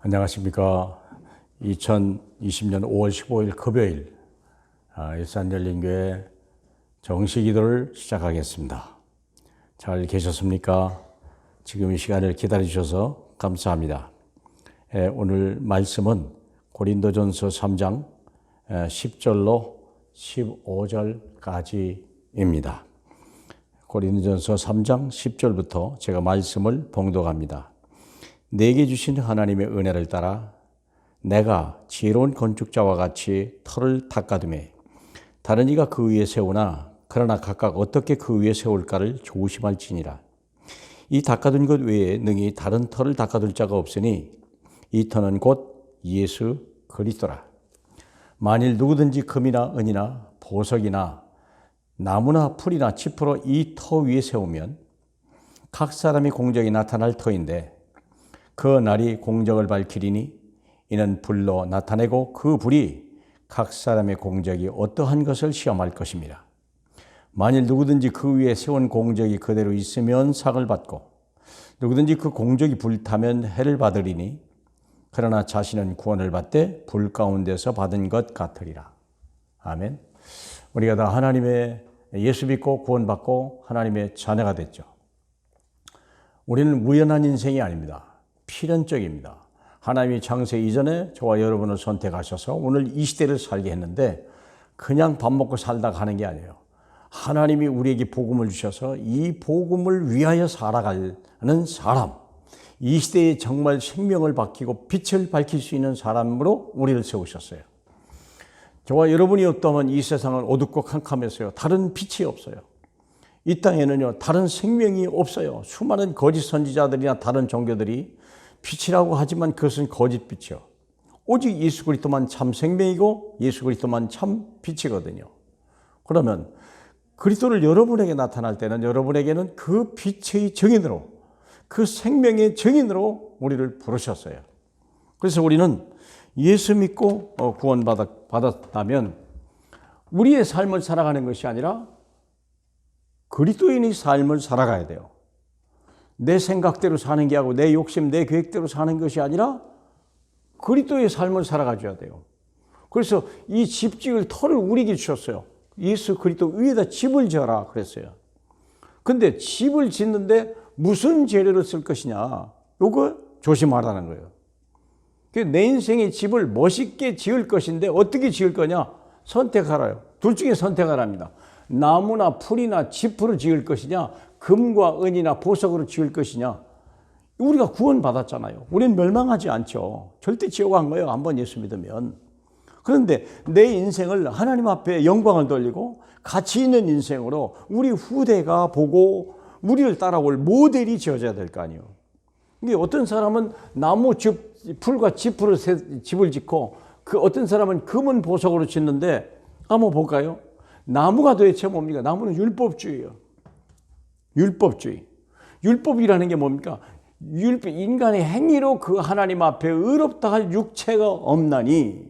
안녕하십니까. 2020년 5월 15일 금요일 일산열린교회 정시기도를 시작하겠습니다. 잘 계셨습니까? 지금 이 시간을 기다려주셔서 감사합니다. 오늘 말씀은 고린도전서 3장 10절로 15절까지입니다. 고린도전서 3장 10절부터 제가 말씀을 봉독합니다. 내게 주신 하나님의 은혜를 따라 내가 지혜로운 건축자와 같이 터를 닦아두매 다른 이가 그 위에 세우나 그러나 각각 어떻게 그 위에 세울까를 조심할지니라. 이 닦아둔 것 외에 능히 다른 터를 닦아둘 자가 없으니 이 터는 곧 예수 그리스도라. 만일 누구든지 금이나 은이나 보석이나 나무나 풀이나 짚으로 이 터 위에 세우면 각 사람의 공적이 나타날 터인데 그 날이 공적을 밝히리니 이는 불로 나타내고 그 불이 각 사람의 공적이 어떠한 것을 시험할 것입니다. 만일 누구든지 그 위에 세운 공적이 그대로 있으면 상을 받고 누구든지 그 공적이 불타면 해를 받으리니 그러나 자신은 구원을 받되 불 가운데서 받은 것 같으리라. 아멘. 우리가 다 하나님의 예수 믿고 구원받고 하나님의 자녀가 됐죠. 우리는 우연한 인생이 아닙니다. 필연적입니다. 하나님이 창세 이전에 저와 여러분을 선택하셔서 오늘 이 시대를 살게 했는데 그냥 밥 먹고 살다 가는 게 아니에요. 하나님이 우리에게 복음을 주셔서 이 복음을 위하여 살아가는 사람, 이 시대에 정말 생명을 밝히고 빛을 밝힐 수 있는 사람으로 우리를 세우셨어요. 저와 여러분이 없다면 이 세상은 어둡고 캄캄해서요. 다른 빛이 없어요. 이 땅에는요, 다른 생명이 없어요. 수많은 거짓 선지자들이나 다른 종교들이 빛이라고 하지만 그것은 거짓 빛이요. 오직 예수 그리스도만 참 생명이고 예수 그리스도만 참 빛이거든요. 그러면 그리스도를 여러분에게 나타날 때는 여러분에게는 그 빛의 증인으로, 그 생명의 증인으로 우리를 부르셨어요. 그래서 우리는 예수 믿고 구원받았다면 우리의 삶을 살아가는 것이 아니라 그리스도인의 삶을 살아가야 돼요. 내 생각대로 사는 게 아니고 내 욕심, 내 계획대로 사는 것이 아니라 그리스도의 삶을 살아가줘야 돼요. 그래서 이 집 지을 터를 우리에게 주셨어요. 예수 그리스도 위에다 집을 지어라 그랬어요. 근데 집을 짓는데 무슨 재료를 쓸 것이냐, 요거 조심하라는 거예요. 내 인생의 집을 멋있게 지을 것인데 어떻게 지을 거냐? 선택하라요. 둘 중에 선택하랍니다. 나무나 풀이나 짚으로 지을 것이냐, 금과 은이나 보석으로 지을 것이냐. 우리가 구원받았잖아요. 우리는 멸망하지 않죠. 절대 지옥 안 가요. 한번 예수 믿으면. 그런데 내 인생을 하나님 앞에 영광을 돌리고 가치 있는 인생으로 우리 후대가 보고 우리를 따라올 모델이 지어져야 될 거 아니에요. 이게 어떤 사람은 나무 풀과 짚으로 집을 짓고 그 어떤 사람은 금은 보석으로 짓는데 한번 볼까요? 나무가 도대체 뭡니까? 나무는 율법주의예요. 율법주의. 율법이라는 게 뭡니까? 인간의 행위로 그 하나님 앞에 의롭다 할 육체가 없나니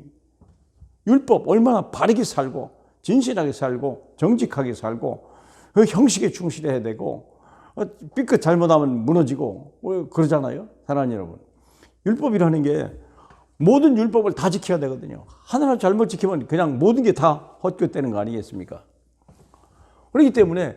율법 얼마나 바르게 살고 진실하게 살고 정직하게 살고 그 형식에 충실해야 되고 삐끗 잘못하면 무너지고 그러잖아요. 사랑하는 여러분. 율법이라는 게 모든 율법을 다 지켜야 되거든요. 하나를 잘못 지키면 그냥 모든 게 다 헛것되는 거 아니겠습니까? 그렇기 때문에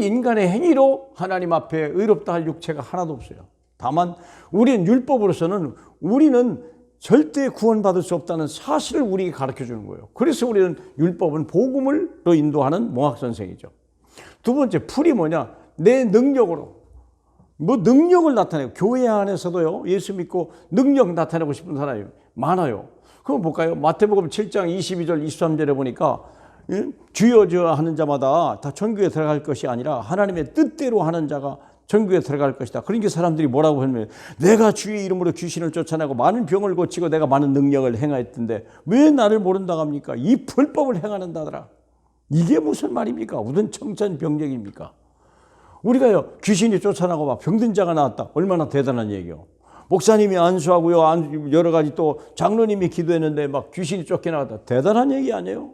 인간의 행위로 하나님 앞에 의롭다 할 육체가 하나도 없어요. 다만 우리는 율법으로서는 우리는 절대 구원받을 수 없다는 사실을 우리에게 가르쳐 주는 거예요. 그래서 우리는 율법은 복음으로 인도하는 몽학선생이죠. 두 번째, 풀이 뭐냐? 내 능력으로. 능력을 나타내고, 교회 안에서도요, 예수 믿고 능력 나타내고 싶은 사람이 많아요. 그럼 볼까요? 마태복음 7장 22절, 23절에 보니까 주여 주여 하는 자마다 다 천국에 들어갈 것이 아니라 하나님의 뜻대로 하는 자가 천국에 들어갈 것이다. 그러니까 사람들이 뭐라고 하면 내가 주의 이름으로 귀신을 쫓아내고 많은 병을 고치고 내가 많은 능력을 행하였던데 왜 나를 모른다고 합니까? 이 불법을 행하는다더라. 이게 무슨 말입니까? 무슨 청천벽력입니까? 우리가요, 귀신이 쫓아나고 막 병든 자가 나왔다. 얼마나 대단한 얘기요. 목사님이 안수하고요, 여러 가지 또 장로님이 기도했는데 막 귀신이 쫓겨나갔다. 대단한 얘기 아니에요?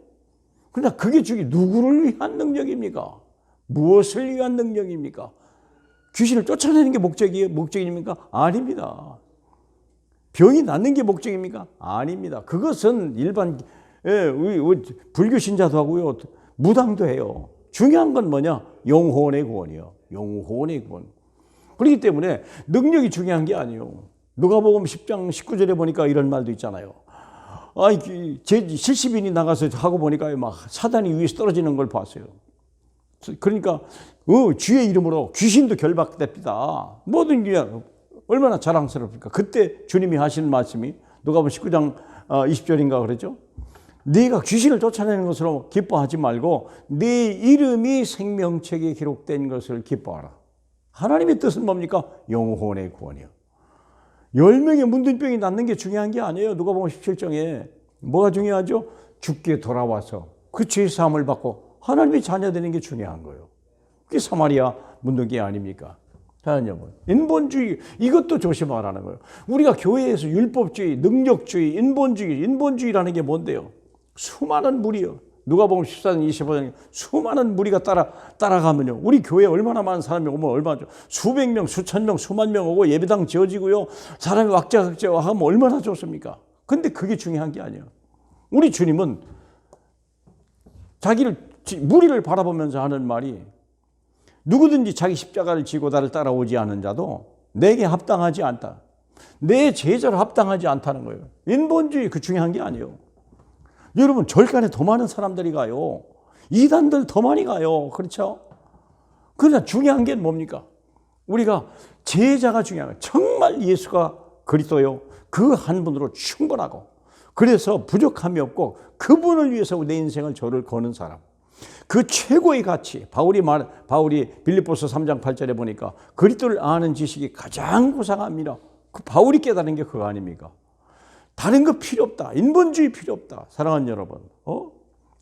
그러나 그게 누구를 위한 능력입니까? 무엇을 위한 능력입니까? 귀신을 쫓아내는 게 목적입니까? 아닙니다. 병이 낫는 게 목적입니까? 아닙니다. 그것은 일반 불교 신자도 하고요. 무당도 해요. 중요한 건 뭐냐? 영혼의 구원이요. 영혼의 구원. 그렇기 때문에 능력이 중요한 게 아니에요. 누가복음 10장 19절에 보니까 이런 말도 있잖아요. 제 70인이 나가서 하고 보니까 막 사단이 위에서 떨어지는 걸 봤어요. 그러니까 주의 이름으로 귀신도 결박됩니다. 뭐든 그냥 얼마나 자랑스럽습니까? 그때 주님이 하시는 말씀이 누가복음 19장 20절인가 그러죠. 네가 귀신을 쫓아내는 것으로 기뻐하지 말고 네 이름이 생명책에 기록된 것을 기뻐하라. 하나님의 뜻은 뭡니까? 영혼의 구원이요. 10명의 문둥병이 낫는 게 중요한 게 아니에요. 누가복음 17장에 뭐가 중요하죠? 죽게 돌아와서 그 죄 사함을 받고 하나님의 자녀 되는 게 중요한 거예요. 그게 사마리아 문둥병이 아닙니까? 여러분, 인본주의 이것도 조심하라는 거예요. 우리가 교회에서 율법주의, 능력주의, 인본주의라는 게 뭔데요? 수많은 무리요. 누가복음 14장 25장 수많은 무리가 따라가면요. 우리 교회에 얼마나 많은 사람이 오면 얼마죠? 수백 명, 수천 명, 수만 명 오고 예배당 지어지고요. 사람이 왁자각자하면 얼마나 좋습니까? 근데 그게 중요한 게 아니에요. 우리 주님은 무리를 바라보면서 하는 말이 누구든지 자기 십자가를 지고 나를 따라오지 않은 자도 내게 합당하지 않다. 내 제자로 합당하지 않다는 거예요. 인본주의 그 중요한 게 아니에요. 여러분 절간에 더 많은 사람들이 가요. 이단들 더 많이 가요. 그렇죠? 그러나 중요한 게 뭡니까? 우리가 제자가 중요한 거예요. 정말 예수가 그리스도요. 그 한 분으로 충분하고 그래서 부족함이 없고 그분을 위해서 내 인생을 저를 거는 사람. 그 최고의 가치 바울이 빌립보서 3장 8절에 보니까 그리스도를 아는 지식이 가장 고상합니다. 그 바울이 깨달은 게 그거 아닙니까? 다른 거 필요 없다. 인본주의 필요 없다. 사랑하는 여러분.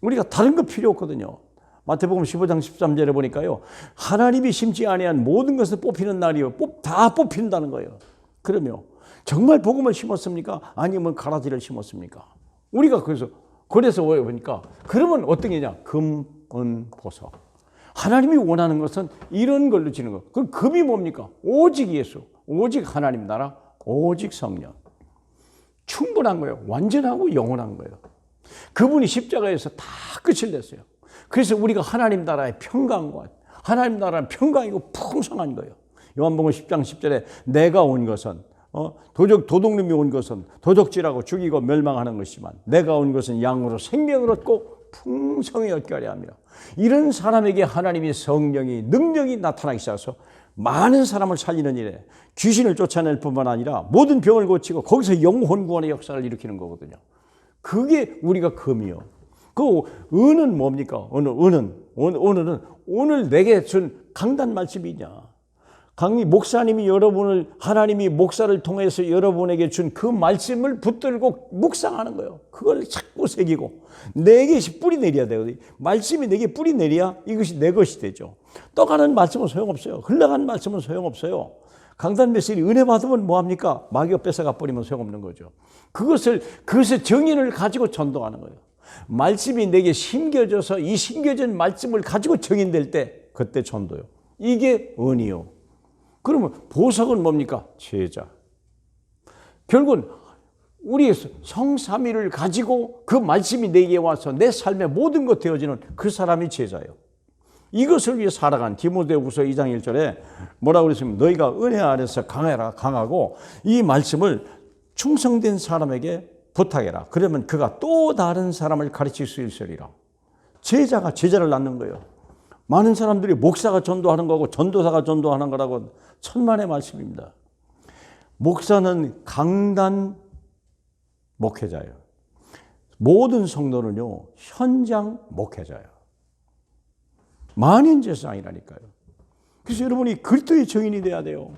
우리가 다른 거 필요 없거든요. 마태복음 15장 13절에 보니까요. 하나님이 심지 아니한 모든 것을 뽑히는 날이요. 다 뽑힌다는 거예요. 그러면 정말 복음을 심었습니까? 아니면 가라지를 심었습니까? 우리가 그래서 보니까 그러면 어떤 게냐? 금, 은, 보석. 하나님이 원하는 것은 이런 걸로 지는 거. 그 금이 뭡니까? 오직 예수, 오직 하나님 나라, 오직 성령. 충분한 거예요. 완전하고 영원한 거예요. 그분이 십자가에서 다 끝을 냈어요. 그래서 우리가 하나님 나라의 평강과 하나님 나라는 평강이고 풍성한 거예요. 요한복음 10장 10절에 내가 온 것은 도둑놈이 온 것은 도적질하고 죽이고 멸망하는 것이지만 내가 온 것은 양으로 생명을 얻고 풍성히 얻게 하려 합니다. 이런 사람에게 하나님의 성령이 능력이 나타나기 시작해서 많은 사람을 살리는 일에 귀신을 쫓아낼 뿐만 아니라 모든 병을 고치고 거기서 영혼 구원의 역사를 일으키는 거거든요. 그게 우리가 금이요. 그 은은 뭡니까? 은은 오늘 내게 준 강단 말씀이냐? 목사님이 하나님이 목사를 통해서 여러분에게 준 그 말씀을 붙들고 묵상하는 거예요. 그걸 자꾸 새기고 내게 뿌리 내려야 되거든요. 말씀이 내게 뿌리 내려야 이것이 내 것이 되죠. 떠가는 말씀은 소용없어요. 흘러가는 말씀은 소용없어요. 강단 메시지 은혜 받으면 뭐합니까? 마귀가 뺏어가 버리면 소용없는 거죠. 그것의 정의를 가지고 전도하는 거예요. 말씀이 내게 심겨져서 이 심겨진 말씀을 가지고 정인될 때 그때 전도요. 이게 은이요. 그러면 보석은 뭡니까? 제자. 결국은 우리 성삼위를 가지고 그 말씀이 내게 와서 내 삶의 모든 것 되어지는 그 사람이 제자예요. 이것을 위해 살아간 디모데후서 2장 1절에 뭐라고 그랬습니까? 너희가 은혜 안에서 강하고 이 말씀을 충성된 사람에게 부탁해라. 그러면 그가 또 다른 사람을 가르칠 수 있으리라. 제자가 제자를 낳는 거예요. 많은 사람들이 목사가 전도하는 거고 전도사가 전도하는 거라고 천만의 말씀입니다. 목사는 강단 목회자예요. 모든 성도는요, 현장 목회자예요. 만인제사장이라니까요. 그래서 여러분이 그리스도의 증인이 돼야 돼요.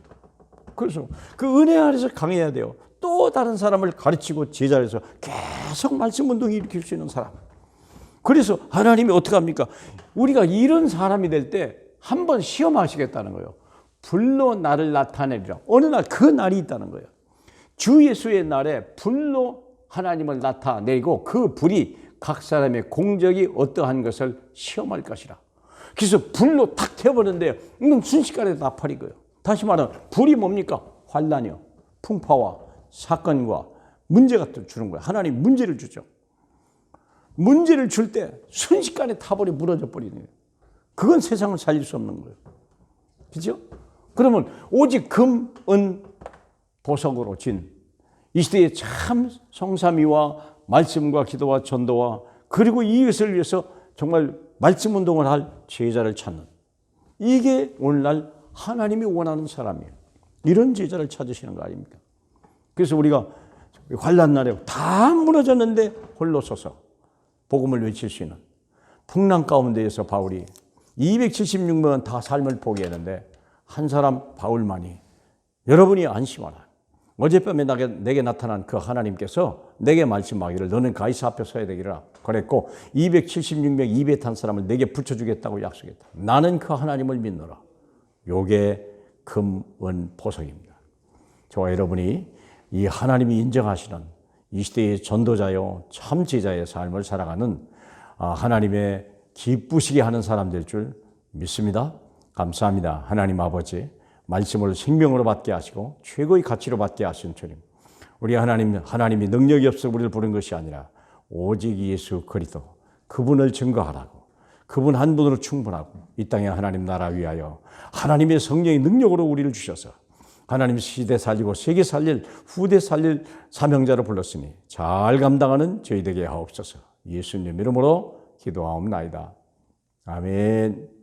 그래서 그 은혜 안에서 강해야 돼요. 또 다른 사람을 가르치고 제자에서 계속 말씀 운동을 일으킬 수 있는 사람. 그래서 하나님이 어떻게 합니까? 우리가 이런 사람이 될 때 한번 시험하시겠다는 거예요. 불로 나를 나타내리라. 어느 날 그 날이 있다는 거예요. 주 예수의 날에 불로 하나님을 나타내고 그 불이 각 사람의 공적이 어떠한 것을 시험할 것이라. 그래서 불로 탁 태워버렸는데 이건 순식간에 다 버린 거예요. 다시 말하면 불이 뭡니까? 환난이요. 풍파와 사건과 문제가 또 주는 거예요. 하나님 문제를 주죠. 문제를 줄 때 순식간에 타버리 무너져 버리는 거예요. 그건 세상을 살릴 수 없는 거예요. 그죠? 그러면 오직 금, 은, 보석으로 진 이 시대에 참 성삼위와 말씀과 기도와 전도와 그리고 이것을 위해서 정말 말씀 운동을 할 제자를 찾는, 이게 오늘날 하나님이 원하는 사람이에요. 이런 제자를 찾으시는 거 아닙니까? 그래서 우리가 환난 날에 다 무너졌는데 홀로 서서 복음을 외칠 수 있는, 풍랑 가운데에서 바울이 276명은 다 삶을 포기했는데 한 사람 바울만이 여러분이 안심하라. 어젯밤에 내게 나타난 그 하나님께서 내게 말씀하기를 너는 가이사 앞에 서야 되기라 그랬고 276명 입에 탄 사람을 내게 붙여주겠다고 약속했다. 나는 그 하나님을 믿노라. 요게 금, 은, 보석입니다. 저와 여러분이 이 하나님이 인정하시는 이 시대의 전도자요 참 제자의 삶을 살아가는 하나님의 기쁘시게 하는 사람 될 줄 믿습니다. 감사합니다. 하나님 아버지, 말씀을 생명으로 받게 하시고 최고의 가치로 받게 하신 주님, 우리 하나님이 능력이 없어 우리를 부른 것이 아니라 오직 예수 그리스도 그분을 증거하라고, 그분 한 분으로 충분하고 이 땅에 하나님 나라 위하여 하나님의 성령의 능력으로 우리를 주셔서 하나님 시대 살리고 세계 살릴, 후대 살릴 사명자로 불렀으니 잘 감당하는 저희 되게 하옵소서. 예수님 이름으로 기도하옵나이다. 아멘.